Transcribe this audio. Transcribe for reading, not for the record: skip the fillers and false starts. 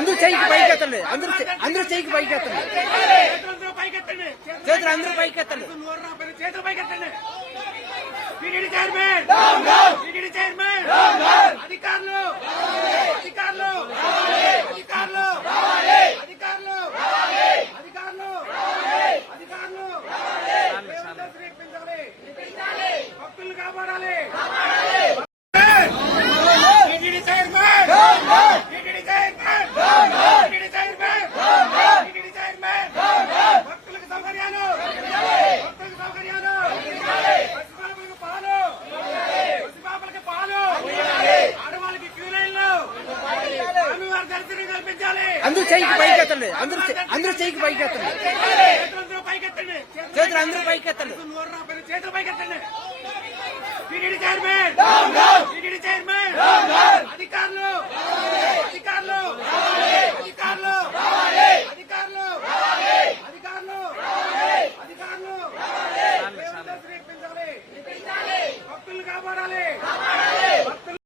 అందరూ చెయ్యికి పైకెత్తండి. అందరూ చెయ్యికి పైకెత్తండి. చేతులు అందరూ పైకెత్తండి. చేతులు పైకెత్తండి. టీటీడీ చైర్మన్, టీటీడీ చైర్మన్, అధికారులు, అధికారులు, అధికారులు, అధికారులు, అధికారులు, అధికారులు భక్తులు కాపాడాలి. TTD chairman, TTD chairman, TTD chairman, TTD chairman, భక్తులకు సౌకర్యాలు, భక్తులకు సౌకర్యాలు, పసిపాపలకు పాలు, పసిపాపలకు పాలు, ఆడవాళ్ళకి క్యూ లైన్లు, స్వామివారి దర్శనం కల్పించాలి. అందరూ చెయ్యికి పైకెత్తండి. అందరూ చెయ్యికి పైకెత్తండి. చేతులందరూ పైకెత్తండి. చేతులు అందరూ పైకెత్తండి. చేతులు పైకెత్తండి. TTD chairman, TTD chairman,